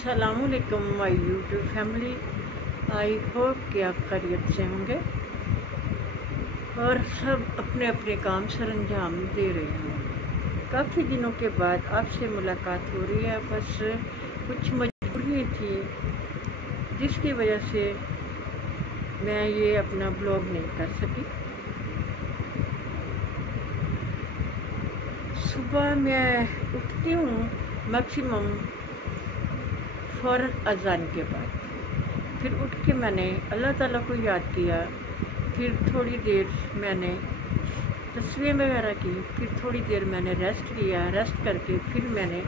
अस्सलाम वालेकुम my YouTube family. I hope कि आप खैरियत से होंगे और सब अपने अपने काम सर अंजाम दे रहे हैं। काफ़ी दिनों के बाद आपसे मुलाकात हो रही है, बस कुछ मजबूरियाँ थी जिसकी वजह से मैं ये अपना ब्लॉग नहीं कर सकी। सुबह मैं उठती हूँ मैक्सिमम फ़ौरन अज़ान के बाद, फिर उठ के मैंने अल्लाह ताला को याद किया, फिर थोड़ी देर मैंने तस्वीरें वगैरह की, फिर थोड़ी देर मैंने रेस्ट किया। रेस्ट करके फिर मैंने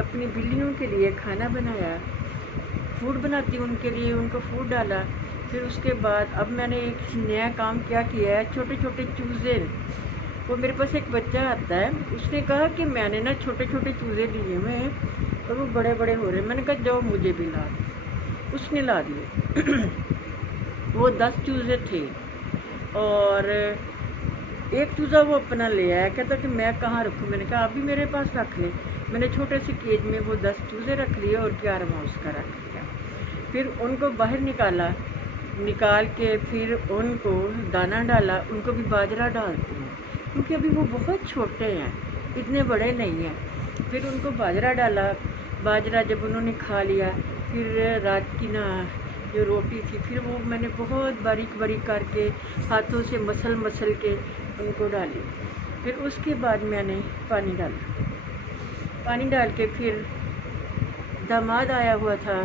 अपनी बिल्लियों के लिए खाना बनाया, फूड बनाती हूँ उनके लिए, उनको फूड डाला। फिर उसके बाद अब मैंने एक नया काम क्या किया है, छोटे छोटे चूज़े, वो मेरे पास एक बच्चा आता है, उसने कहा कि मैंने ना छोटे छोटे चूज़े लिए हुए हैं और वो बड़े बड़े हो रहे हैं। मैंने कहा जाओ मुझे भी ला दो, उसने ला दिए। वो 10 चूज़े थे और एक चूज़ा वो अपना ले आया, कहता कि मैं कहाँ रखूँ। मैंने कहा अभी मेरे पास रख ले। मैंने छोटे से केज में वो 10 चूज़े रख लिए और 11वां उसका रख लिया। फिर उनको बाहर निकाल के फिर उनको दाना डाला। उनको भी बाजरा डालती हूँ क्योंकि अभी वो बहुत छोटे हैं, इतने बड़े नहीं हैं। फिर उनको बाजरा डाला। बाजरा जब उन्होंने खा लिया, फिर रात की ना जो रोटी थी, फिर वो मैंने बहुत बारीक बारीक करके हाथों से मसल के उनको डाली। फिर उसके बाद मैंने पानी डाला। पानी डाल के फिर दामाद आया हुआ था,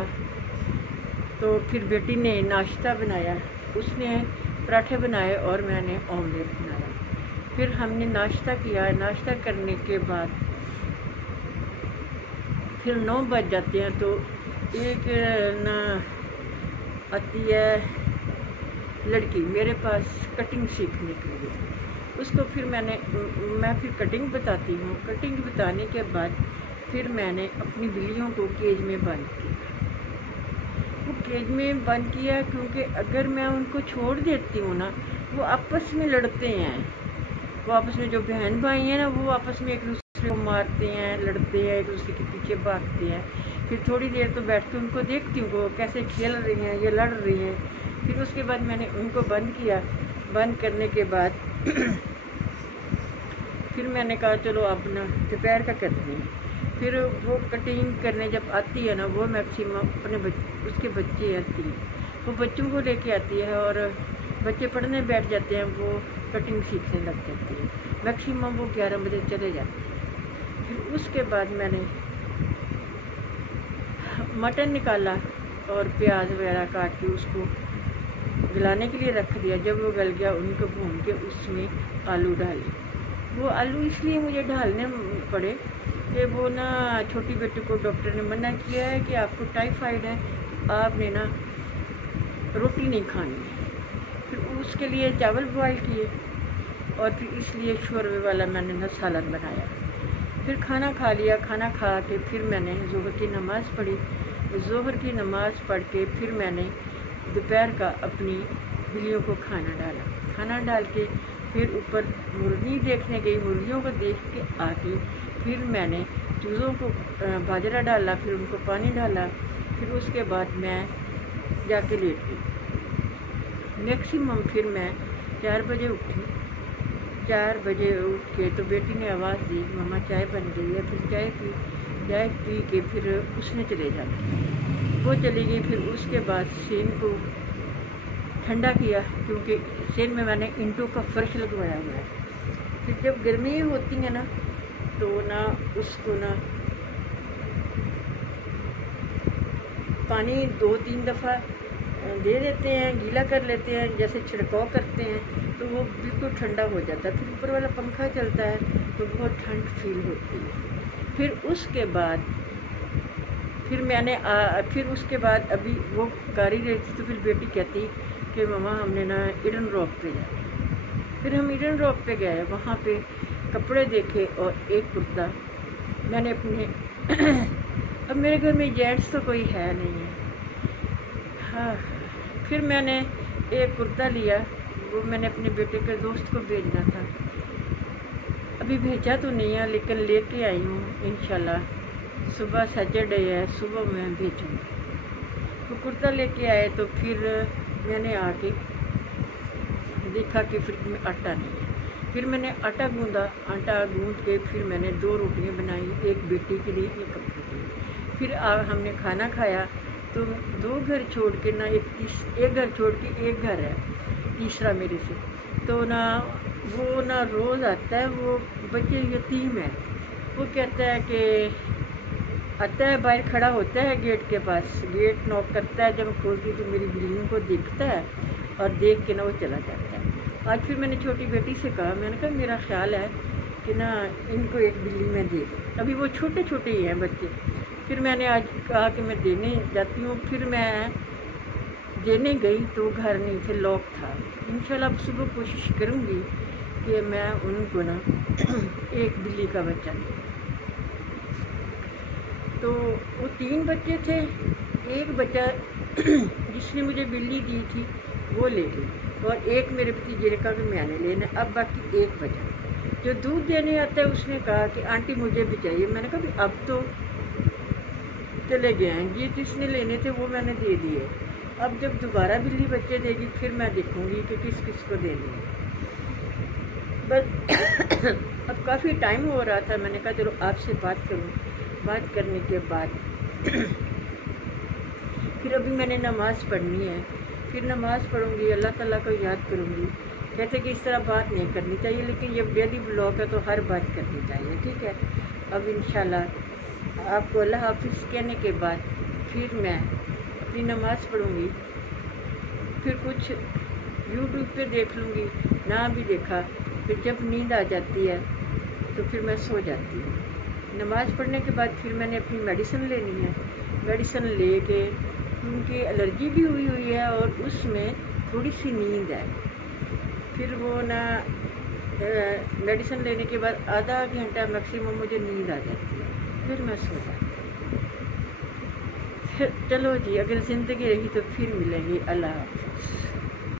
तो फिर बेटी ने नाश्ता बनाया, उसने पराठे बनाए और मैंने ऑमलेट बनाया। फिर हमने नाश्ता किया। नाश्ता करने के बाद फिर 9 बज जाते हैं, तो एक ना आती है लड़की मेरे पास कटिंग सीखने के लिए। उसको फिर मैं फिर कटिंग बताती हूँ। कटिंग बताने के बाद फिर मैंने अपनी बिल्लियों को केज में बंद किया। वो केज में बंद किया क्योंकि अगर मैं उनको छोड़ देती हूँ ना, वो आपस में लड़ते हैं। वो आपस में जो बहन भाई हैं ना, वो आपस में एक दूसरे को मारते हैं, लड़ते हैं, एक दूसरे के पीछे भागते हैं। फिर थोड़ी देर तो बैठ के उनको देखती हूँ वो कैसे खेल रही हैं, ये लड़ रही हैं। फिर उसके बाद मैंने उनको बंद किया। बंद करने के बाद फिर मैंने कहा चलो अब ना दोपहर का करते हैं। फिर वो कटिंग करने जब आती है ना, वो मैक्सिमम उसके बच्चे आती हैं, वो बच्चों को लेके आती है और बच्चे पढ़ने बैठ जाते हैं, वो कटिंग सीखने लग जाती है। मैक्सिमम वो 11 बजे चले जाते हैं। फिर उसके बाद मैंने मटन निकाला और प्याज वगैरह काट के उसको गलाने के लिए रख दिया। जब वो गल गया, उनको भून के उसमें आलू डाले। वो आलू इसलिए मुझे डालने पड़े कि वो ना छोटी बेटी को डॉक्टर ने मना किया है कि आपको टाइफाइड है, आपने ना रोटी नहीं खानी है। फिर उसके लिए चावल बॉयल किए और फिर इसलिए शोरबे वाला मैंने ना सालन बनाया। फिर खाना खा लिया। खाना खा के फिर मैंने ज़ोहर की नमाज़ पढ़ी। ज़ोहर की नमाज़ पढ़ के फिर मैंने दोपहर का अपनी बिल्लियों को खाना डाला। खाना डाल के फिर ऊपर मुर्गी देखने गई। मुर्गियों को देख के आके फिर मैंने चूज़ों को बाजरा डाला, फिर उनको पानी डाला। फिर उसके बाद मैं जाके लेट गई। मैक्सिमम फिर मैं 4 बजे उठी। 4 बजे उठ के तो बेटी ने आवाज़ दी, मम्मा चाय बन गई है। फिर चाय पी के फिर उसने चले जाना, वो चली गई। फिर उसके बाद सेन को ठंडा किया क्योंकि सेन में मैंने इंटों का फर्श लगवाया हुआ है। फिर जब गर्मी होती है ना, तो ना उसको ना पानी 2-3 दफ़ा दे देते हैं, गीला कर लेते हैं, जैसे छिड़काव करते हैं, तो वो बिल्कुल ठंडा हो जाता है। फिर ऊपर वाला पंखा चलता है तो बहुत ठंड फील होती है। फिर उसके बाद फिर उसके बाद अभी वो गाड़ी रही थी, तो फिर बेटी कहती कि मम्मा हमने ना ईडन रॉक पे जाए। फिर हम ईडन रॉक पे गए। वहाँ पे कपड़े देखे और एक कुर्ता मैंने अपने अब मेरे घर में जेंट्स तो कोई है नहीं है। हाँ, फिर मैंने एक कुर्ता लिया, वो मैंने अपने बेटे के दोस्त को भेजना था। अभी भेजा तो नहीं है, लेकिन लेके आई हूँ इंशाल्लाह صبح سیٹرڈے ہے، صبح میں بھیجوں گی۔ وہ کرتا لے کے آئے تو پھر میں نے آ کے دیکھا کہ فریج میں آٹا نہیں ہے۔ پھر میں نے آٹا گوندھا، آٹا گوندھ کے پھر میں نے 2 روٹیاں بنائی، ایک بیٹی کے لیے، ایک اپنے کے لیے۔ پھر ہم نے کھانا کھایا تو 2 گھر چھوڑ کے نا ایک گھر چھوڑ کے ایک گھر ہے تیسرا میرے سے، تو نا وہ نا روز آتا ہے، وہ بچے یتیم ہے، وہ کہتا ہے کہ آتا ہے باہر کھڑا ہوتا ہے گیٹ کے پاس، گیٹ نوک کرتا ہے، جب کھولتی تو میری بلیوں کو دیکھتا ہے اور دیکھ کے نا وہ چلا جاتا ہے۔ آج پھر میں نے چھوٹی بیٹی سے کہا، میں نے کہا میرا خیال ہے کہ نا ان کو ایک بلی میں دے دوں، ابھی وہ چھوٹے چھوٹے ہی ہیں بچے۔ پھر میں نے آج کہا کہ میں دینے جاتی ہوں، پھر میں دینے گئی تو گھر نہیں تھے، لاک تھا۔ انشاءاللہ اب صبح کوشش کروں گی کہ میں ان کو نا ایک بلی کا بچہ دوں۔ تو وہ 3 بچے تھے، ایک بچہ جس نے مجھے بلی دی تھی وہ لے گئی، اور ایک میرے بھتیجے نے کہا کہ میں نے لینا، اب باقی ایک بچہ۔ جو دودھ دینے آتا ہے اس نے کہا کہ آنٹی مجھے بھی چاہیے، میں نے کہا بھی اب تو چلے گئے ہیں، یہ جس نے لینے تھے وہ میں نے دے دیے، اب جب دوبارہ بلی بچے دے گی پھر میں دیکھوں گی کہ کس کس کو دینے ہیں۔ بس اب کافی ٹائم ہو رہا تھا، میں نے کہا چلو آپ سے بات کروں۔ بات کرنے کے بعد پھر ابھی میں نے نماز پڑھنی ہے، پھر نماز پڑھوں گی، اللہ تعالیٰ کو یاد کروں گی۔ کہتے کہ اس طرح بات نہیں کرنی چاہیے، لیکن یہ ڈیلی بلاگ ہے تو ہر بات کرنی چاہیے، ٹھیک ہے۔ اب انشاءاللہ آپ کو اللہ حافظ کہنے کے بعد پھر میں اپنی نماز پڑھوں گی، پھر کچھ یوٹیوب پہ دیکھ لوں گی، نہ بھی دیکھا پھر جب نیند آ جاتی ہے تو پھر میں سو جاتی ہوں۔ نماز پڑھنے کے بعد پھر میں نے اپنی میڈیسن لینی ہے، میڈیسن لے کے، کیونکہ الرجی بھی ہوئی ہے اور اس میں تھوڑی سی نیند ہے، پھر وہ نا میڈیسن لینے کے بعد آدھا گھنٹہ میکسیمم مجھے نیند آ جاتی ہے، پھر میں سو جاتی ہوں۔ چلو جی، اگر زندگی رہی تو پھر ملیں گے، اللہ حافظ۔